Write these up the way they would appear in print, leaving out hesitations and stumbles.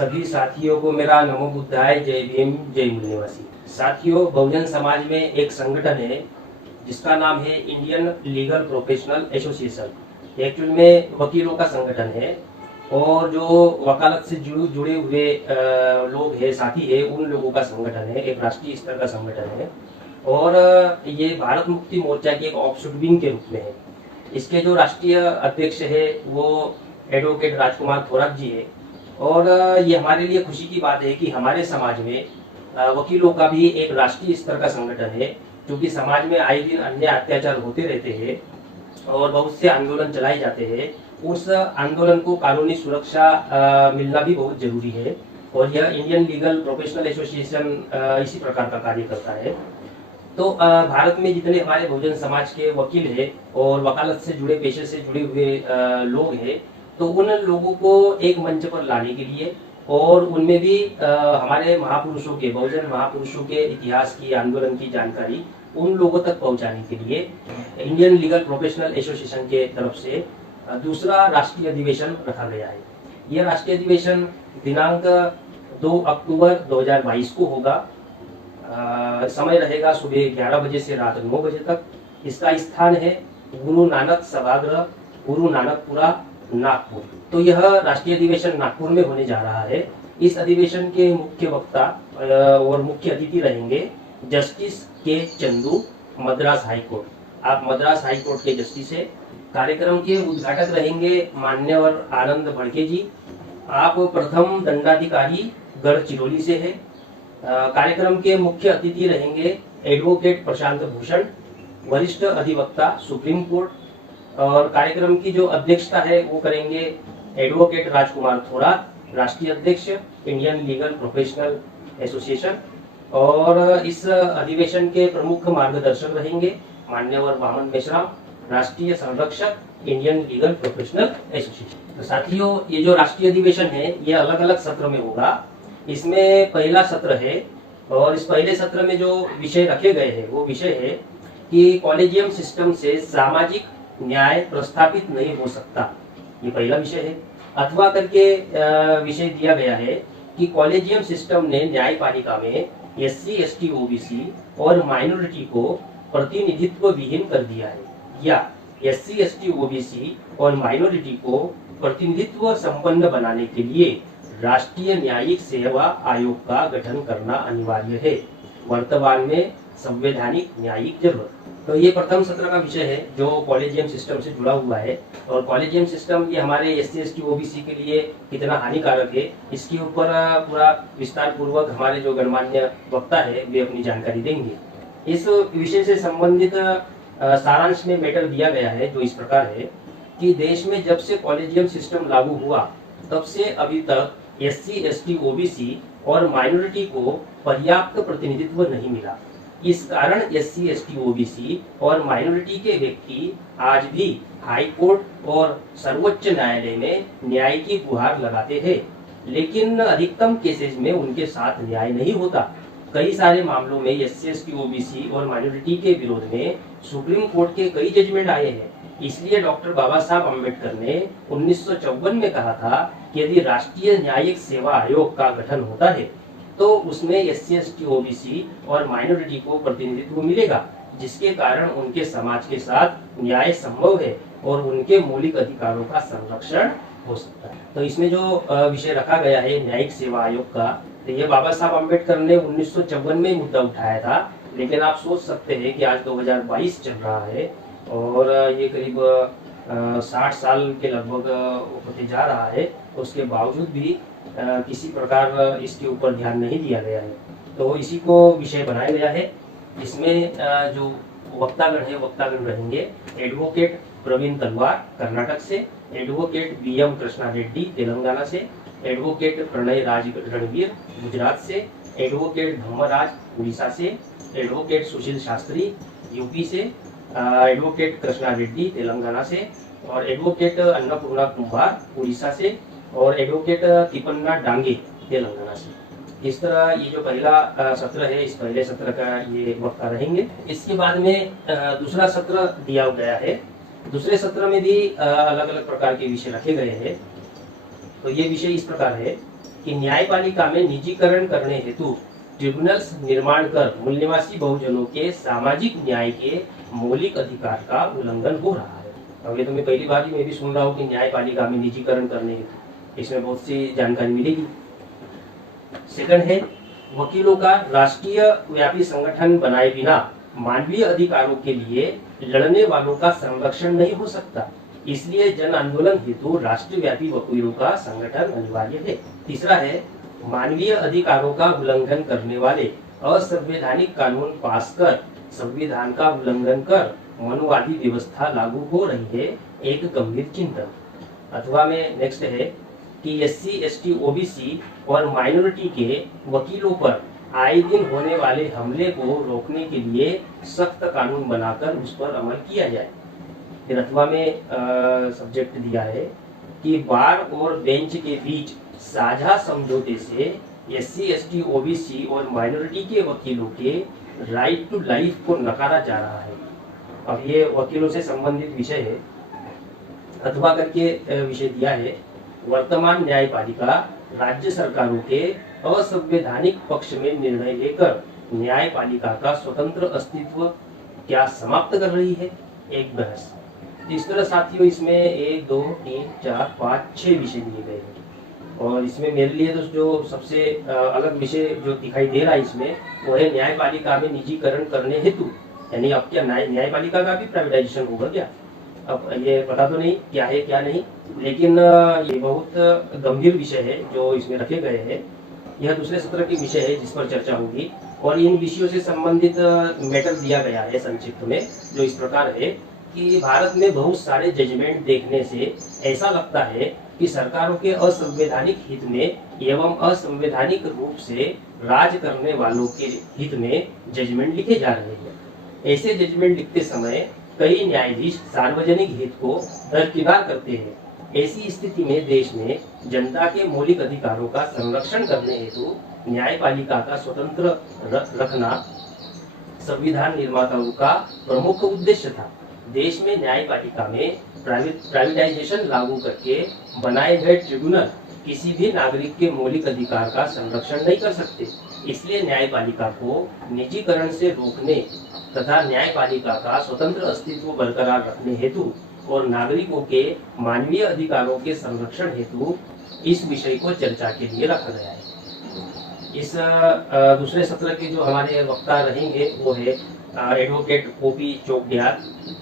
सभी साथियों को मेरा नमो बुद्धाय, जय भीम, जय मूल निवासी। साथियों, बहुजन समाज में एक संगठन है जिसका नाम है Indian legal professional association. Actual में वकीलों का संगठन है और जो वकालत से जुड़े हुए लोग हैं, साथी है, उन लोगों का संगठन है। एक राष्ट्रीय स्तर का संगठन है और ये भारत मुक्ति मोर्चा की एक ऑफशूट विंग के रूप में है। इसके जो राष्ट्रीय अध्यक्ष है वो एडवोकेट राजकुमार थोराट जी है और ये हमारे लिए खुशी की बात है कि हमारे समाज में वकीलों का भी एक राष्ट्रीय स्तर का संगठन है, क्योंकि समाज में आए दिन अन्य अत्याचार होते रहते हैं और बहुत से आंदोलन चलाए जाते हैं। उस आंदोलन को कानूनी सुरक्षा मिलना भी बहुत जरूरी है और यह इंडियन लीगल प्रोफेशनल एसोसिएशन इसी प्रकार का कार्य करता है। तो भारत में जितने हमारे बहुजन समाज के वकील हैं और वकालत से जुड़े, पेशे से जुड़े हुए लोग हैं, तो उन लोगों को एक मंच पर लाने के लिए और उनमें भी हमारे महापुरुषों के, बहुजन महापुरुषों के इतिहास की, आंदोलन की जानकारी उन लोगों तक पहुंचाने के लिए इंडियन लीगल प्रोफेशनल एसोसिएशन के तरफ से दूसरा राष्ट्रीय अधिवेशन रखा गया है। यह राष्ट्रीय अधिवेशन दिनांक 2 अक्टूबर 2022 को होगा। समय रहेगा सुबह 11 बजे से रात 9 बजे तक। इसका स्थान है गुरु नानक सभागृह, गुरु नानकपुरा, नागपुर। तो यह राष्ट्रीय अधिवेशन नागपुर में होने जा रहा है। इस अधिवेशन के मुख्य वक्ता और मुख्य अतिथि रहेंगे जस्टिस के चंदू, मद्रास हाईकोर्ट। आप मद्रास हाईकोर्ट के जस्टिस है। कार्यक्रम के उद्घाटक रहेंगे मान्यवर आनंद भड़के जी। आप प्रथम दंडाधिकारी गढ़चिरौली से है। कार्यक्रम के मुख्य अतिथि रहेंगे एडवोकेट प्रशांत भूषण, वरिष्ठ अधिवक्ता सुप्रीम कोर्ट। और कार्यक्रम की जो अध्यक्षता है वो करेंगे एडवोकेट राजकुमार थोराट, राष्ट्रीय अध्यक्ष इंडियन लीगल प्रोफेशनल एसोसिएशन। और इस अधिवेशन के प्रमुख मार्गदर्शक रहेंगे मान्यवर वामन मेश्राम, राष्ट्रीय संरक्षक इंडियन लीगल प्रोफेशनल एसोसिएशन। तो साथियों, ये जो राष्ट्रीय अधिवेशन है ये अलग अलग सत्र में होगा। इसमें पहला सत्र है और इस पहले सत्र में जो विषय रखे गए हैं वो विषय है कि कॉलेजियम सिस्टम से सामाजिक न्याय प्रस्थापित नहीं हो सकता, ये पहला विषय है। अथवा करके विषय दिया गया है कि कॉलेजियम सिस्टम ने न्यायपालिका में SC, ST, OBC और माइनॉरिटी को प्रतिनिधित्व विहीन कर दिया है, या SC, ST, OBC और माइनॉरिटी को प्रतिनिधित्व संपन्न बनाने के लिए राष्ट्रीय न्यायिक सेवा आयोग का गठन करना अनिवार्य है, वर्तमान में संवैधानिक न्यायिक जरूरत। तो ये प्रथम सत्र का विषय है जो कॉलेजियम सिस्टम से जुड़ा हुआ है। और कॉलेजियम सिस्टम ये हमारे SC, ST, OBC के लिए कितना हानिकारक है, इसके ऊपर पूरा विस्तार पूर्वक हमारे जो गणमान्य वक्ता है वे अपनी जानकारी देंगे। इस विषय से संबंधित सारांश में मैटर दिया गया है जो इस प्रकार है कि देश में जब से कॉलेजियम सिस्टम लागू हुआ तब से अभी तक SC, ST, OBC और माइनॉरिटी को पर्याप्त प्रतिनिधित्व नहीं मिला। इस कारण SC, ST, OBC और माइनॉरिटी के व्यक्ति आज भी हाई कोर्ट और सर्वोच्च न्यायालय में न्याय की गुहार लगाते हैं, लेकिन अधिकतम केसेस में उनके साथ न्याय नहीं होता। कई सारे मामलों में SC, ST, OBC और माइनॉरिटी के विरोध में सुप्रीम कोर्ट के कई जजमेंट आए हैं। इसलिए डॉक्टर बाबा साहब अम्बेडकर ने 1954 में कहा था कि यदि राष्ट्रीय न्यायिक सेवा आयोग का गठन होता है तो उसमें SC, ST, OBC और माइनॉरिटी को प्रतिनिधित्व मिलेगा, जिसके कारण उनके समाज के साथ न्याय संभव है और उनके मौलिक अधिकारों का संरक्षण हो सकता है। तो इसमें जो विषय रखा गया है न्यायिक सेवा आयोग का, तो ये बाबा साहब अम्बेडकर ने 1954 में मुद्दा उठाया था, लेकिन आप सोच सकते हैं कि आज 2022 चल रहा है और ये करीब 60 साल के लगभग होते जा रहा है। उसके बावजूद भी किसी प्रकार इसके ऊपर ध्यान नहीं दिया गया है, तो इसी को विषय बनाया गया है। इसमें जो वक्तागण रहेंगे एडवोकेट प्रवीण तलवार कर्नाटक से, एडवोकेट BM कृष्णा रेड्डी तेलंगाना से, एडवोकेट प्रणय राज रणवीर गुजरात से, एडवोकेट धर्मराज उड़ीसा से, एडवोकेट सुशील शास्त्री यूपी से, एडवोकेट कृष्णा रेड्डी तेलंगाना से, और एडवोकेट अन्नपूर्णा कुंभार उड़ीसा से, और एडवोकेट तिपन्ना डांगे तेलंगाना से। इस तरह ये जो पहला सत्र है, इस पहले सत्र का ये वक्ता रहेंगे। इसके बाद में दूसरा सत्र दिया गया है। दूसरे सत्र में भी अलग अलग प्रकार के विषय रखे गए हैं। तो ये विषय इस प्रकार है कि न्यायपालिका में निजीकरण करने हेतु ट्रिब्यूनल्स निर्माण कर मूल्यवासी बहुजनों के सामाजिक न्याय के मौलिक अधिकार का उल्लंघन हो रहा है। अब ये तो मैं पहली बार ही मैं भी सुन रहा हूँ कि न्यायपालिका में निजीकरण करने हेतु, इसमें बहुत सी जानकारी मिलेगी। सेकंड है, वकीलों का राष्ट्रीय व्यापी संगठन बनाए बिना मानवीय अधिकारों के लिए लड़ने वालों का संरक्षण नहीं हो सकता, इसलिए जन आंदोलन हेतु राष्ट्रव्यापी वकीलों का संगठन अनिवार्य है। तीसरा है, मानवीय अधिकारों का उल्लंघन करने वाले असंवैधानिक कानून पास कर संविधान का उल्लंघन कर मनुवादी व्यवस्था लागू हो रही है, एक गंभीर चिंतन। अथवा में नेक्स्ट है कि SC, ST, OBC और माइनॉरिटी के वकीलों पर आए दिन होने वाले हमले को रोकने के लिए सख्त कानून बनाकर उस पर अमल किया जाए। फिर अथवा में सब्जेक्ट दिया है कि बार और बेंच के बीच साझा समझौते से SC, ST, OBC और माइनॉरिटी के वकीलों के राइट टू लाइफ को नकारा जा रहा है। अब ये वकीलों से संबंधित विषय है। अथवा करके विषय दिया है, वर्तमान न्यायपालिका राज्य सरकारों के असंवैधानिक पक्ष में निर्णय लेकर न्यायपालिका का स्वतंत्र अस्तित्व क्या समाप्त कर रही है, एक बहस। इस तरह साथियों इसमें 1, 2, 3, 4, 5, 6 विषय दिए गए हैं और इसमें मेरे लिए तो जो सबसे अलग विषय जो दिखाई दे रहा है इसमें वो है न्यायपालिका में निजीकरण करने हेतु, यानी अब क्या न्यायपालिका का भी प्राइवेटाइजेशन होगा क्या? अब ये पता तो नहीं क्या है क्या नहीं, लेकिन ये बहुत गंभीर विषय है जो इसमें रखे गए हैं। यह दूसरे सत्र के विषय है जिस पर चर्चा होगी और इन विषयों से संबंधित मैटर दिया गया है संक्षिप्त में, जो इस प्रकार है कि भारत में बहुत सारे जजमेंट देखने से ऐसा लगता है कि सरकारों के असंवैधानिक हित में एवं असंवैधानिक रूप से राज करने वालों के हित में जजमेंट लिखे जा रहे हैं। ऐसे जजमेंट लिखते समय कई न्यायाधीश सार्वजनिक हित को दरकिनार करते हैं। ऐसी स्थिति में देश में जनता के मौलिक अधिकारों का संरक्षण करने हेतु न्यायपालिका का स्वतंत्र रखना संविधान निर्माताओं का प्रमुख उद्देश्य था। देश में न्यायपालिका में प्राइवेटाइजेशन लागू करके बनाए गए ट्रिब्यूनल किसी भी नागरिक के मौलिक अधिकार का संरक्षण नहीं कर सकते, इसलिए न्यायपालिका को निजीकरण से रोकने तथा न्यायपालिका का स्वतंत्र अस्तित्व बरकरार रखने हेतु और नागरिकों के मानवीय अधिकारों के संरक्षण हेतु इस विषय को चर्चा के लिए रखा गया है। इस दूसरे सत्र के जो हमारे वक्ता रहेंगे वो है एडवोकेट ओपी चोपडियाल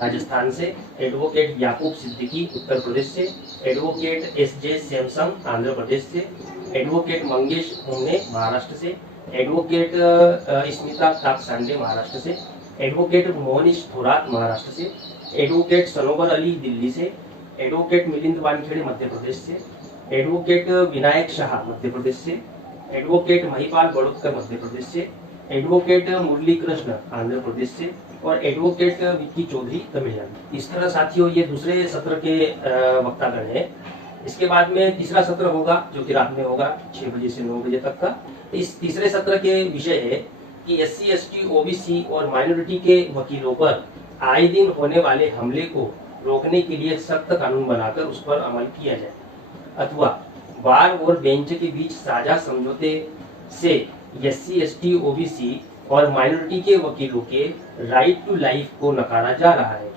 राजस्थान से, एडवोकेट याकूब सिद्दीकी उत्तर प्रदेश से, advocate SJ Samsung Andhra Pradesh से, एडवोकेट मंगेश होमने महाराष्ट्र से, एडवोकेट स्मिता ताकसांडे महाराष्ट्र से, एडवोकेट मोहनीश थोरात महाराष्ट्र से, एडवोकेट सनोबर अली दिल्ली से, एडवोकेट मिलिंद वानखेड़े मध्य प्रदेश से, एडवोकेट विनायक शाह मध्य प्रदेश से, एडवोकेट महिपाल बड़ोत्कर मध्य प्रदेश से, एडवोकेट मुरली कृष्ण आंध्र प्रदेश से और एडवोकेट विक्की चौधरी तमिलनाडु। इस तरह साथियों ये दूसरे सत्र के वक्तागण हैं। इसके बाद में तीसरा सत्र होगा जो कि रात में होगा 6 बजे से 9 बजे तक का। इस तीसरे सत्र के विषय है कि SC, ST, OBC और माइनॉरिटी के वकीलों पर आए दिन होने वाले हमले को रोकने के लिए सख्त कानून बनाकर उस पर अमल किया जाए। अथवा बार और बेंच के बीच साझा समझौते से SC, ST, OBC और माइनॉरिटी के वकीलों के राइट टू लाइफ को नकारा जा रहा है।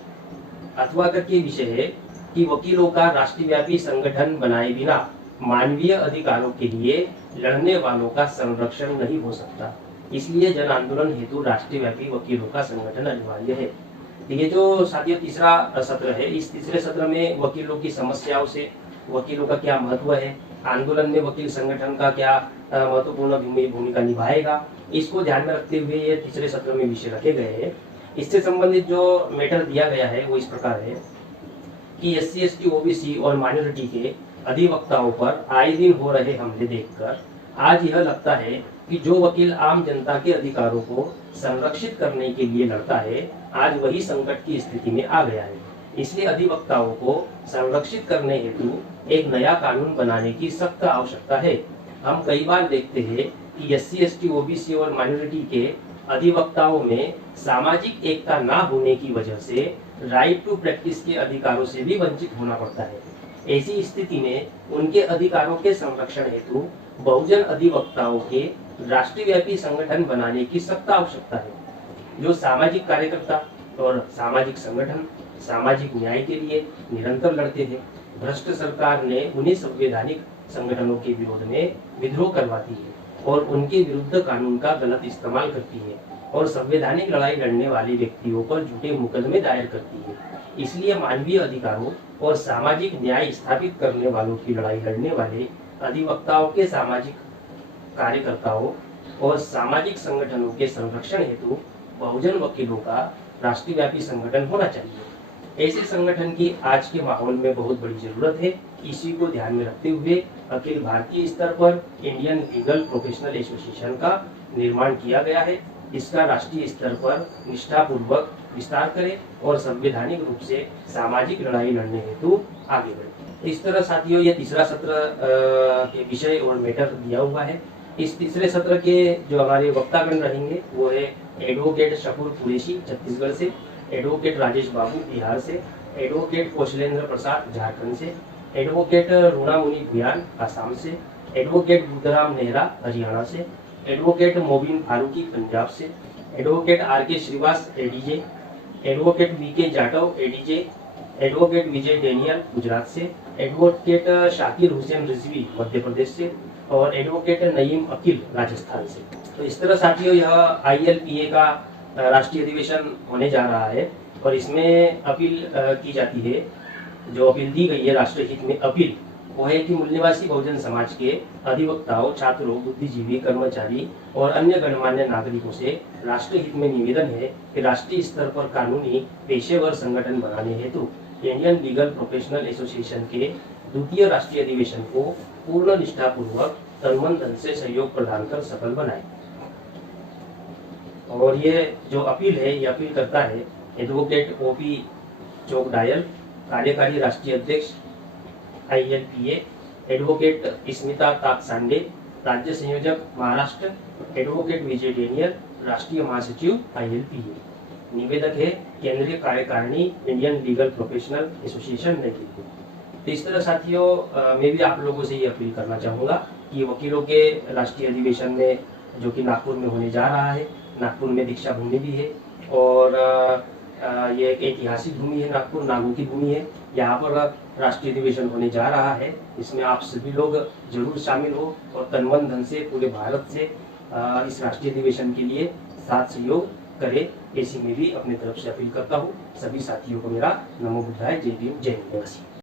अथवा करके विषय है कि वकीलों का राष्ट्रव्यापी संगठन बनाए बिना मानवीय अधिकारों के लिए लड़ने वालों का संरक्षण नहीं हो सकता, इसलिए जन आंदोलन हेतु राष्ट्रव्यापी वकीलों का संगठन अनिवार्य है। ये जो साथियों तीसरा सत्र है, इस तीसरे सत्र में वकीलों की समस्याओं से वकीलों का क्या महत्व है, आंदोलन में वकील संगठन का क्या महत्वपूर्ण भूमिका निभाएगा, इसको ध्यान में रखते हुए ये तीसरे सत्र में विषय रखे गए हैं। इससे संबंधित जो मैटर दिया गया है वो इस प्रकार है कि SC, ST, OBC और माइनॉरिटी के अधिवक्ताओं पर आए दिन हो रहे हमले देखकर आज यह लगता है कि जो वकील आम जनता के अधिकारों को संरक्षित करने के लिए लड़ता है आज वही संकट की स्थिति में आ गया है। इसलिए अधिवक्ताओं को संरक्षित करने हेतु एक नया कानून बनाने की सख्त आवश्यकता है। हम कई बार देखते हैं कि SC, ST, OBC और माइनॉरिटी के अधिवक्ताओं में सामाजिक एकता ना होने की वजह से राइट टू प्रैक्टिस के अधिकारों से भी वंचित होना पड़ता है। ऐसी स्थिति में उनके अधिकारों के संरक्षण हेतु बहुजन अधिवक्ताओं के राष्ट्रव्यापी संगठन बनाने की सख्त आवश्यकता है, जो सामाजिक कार्यकर्ता और सामाजिक संगठन सामाजिक न्याय के लिए निरंतर लड़ते हैं। भ्रष्ट सरकार ने उन्हें संवैधानिक संगठनों के विरोध में विद्रोह करवाती है और उनके विरुद्ध कानून का गलत इस्तेमाल करती है और संवैधानिक लड़ाई लड़ने वाले व्यक्तियों पर झूठे मुकदमे दायर करती है। इसलिए मानवीय अधिकारों और सामाजिक न्याय स्थापित करने वालों की लड़ाई लड़ने वाले अधिवक्ताओं के सामाजिक कार्यकर्ताओं और सामाजिक संगठनों के संरक्षण हेतु बहुजन वकीलों का राष्ट्रव्यापी संगठन होना चाहिए। ऐसे संगठन की आज के माहौल में बहुत बड़ी जरूरत है। इसी को ध्यान में रखते हुए अखिल भारतीय स्तर पर इंडियन लीगल प्रोफेशनल एसोसिएशन का निर्माण किया गया है। इसका राष्ट्रीय स्तर पर निष्ठापूर्वक विस्तार करें और संवैधानिक रूप से सामाजिक लड़ाई लड़ने हेतु आगे बढ़े। इस तरह साथियों, ये तीसरा सत्र के विषय और मैटर दिया हुआ है। इस तीसरे सत्र के जो हमारे वक्तागण रहेंगे वो है एडवोकेट शकूर कुरैशी छत्तीसगढ़ से, एडवोकेट राजेश बाबू बिहार से, एडवोकेट कौशलेंद्र प्रसाद झारखंड से, एडवोकेट रूणामुनि भुयान आसाम से, एडवोकेट बुद्धराम नेहरा हरियाणा से, एडवोकेट मोबिन फारूकी पंजाब से, एडवोकेट आर के श्रीवास एडीजे, एडवोकेट वी के जाटव एडीजे, एडवोकेट विजय डेनियल गुजरात से, एडवोकेट शाकिर हुसैन रिजवी मध्य प्रदेश से और एडवोकेट नईम अकील राजस्थान से। तो इस तरह साथियों, यह ILPA का राष्ट्रीय अधिवेशन होने जा रहा है और इसमें अपील की जाती है। जो अपील दी गई है राष्ट्रहित में अपील, वो है कि मूल निवासी बहुजन समाज के अधिवक्ताओं, छात्रों, बुद्धिजीवी, कर्मचारी और अन्य गणमान्य नागरिकों से राष्ट्रहित में निवेदन है कि राष्ट्रीय स्तर पर कानूनी पेशेवर संगठन बनाने हेतु इंडियन लीगल प्रोफेशनल एसोसिएशन के द्वितीय राष्ट्रीय अधिवेशन को पूर्ण निष्ठापूर्वक तन मन धन से सहयोग प्रदान कर सफल बनाए। और ये जो अपील है, ये अपील करता है एडवोकेट OP चोकडायल, कार्यकारी राष्ट्रीय अध्यक्ष ILPA, एडवोकेट स्मिता ताकसांडे, राज्य संयोजक महाराष्ट्र, एडवोकेट विजय डेनियल, राष्ट्रीय महासचिव ILPA। निवेदक है केंद्रीय कार्यकारिणी इंडियन लीगल प्रोफेशनल एसोसिएशन नई दिल्ली। तो इस तरह साथियों, मैं भी आप लोगों से ये अपील करना चाहूँगा कि वकीलों के राष्ट्रीय अधिवेशन में जो कि नागपुर में होने जा रहा है, नागपुर में दीक्षा भूमि भी है और ये एक ऐतिहासिक भूमि है, नागपुर नागों की भूमि है। यहाँ पर राष्ट्रीय अधिवेशन होने जा रहा है। इसमें आप सभी लोग जरूर शामिल हो और तन मन धन से पूरे भारत से इस राष्ट्रीय अधिवेशन के लिए साथ सहयोग करें, ऐसी मैं भी अपनी तरफ से अपील करता हूँ। सभी साथियों को मेरा नमो बुद्धाय, जय भीम, जय हिंद।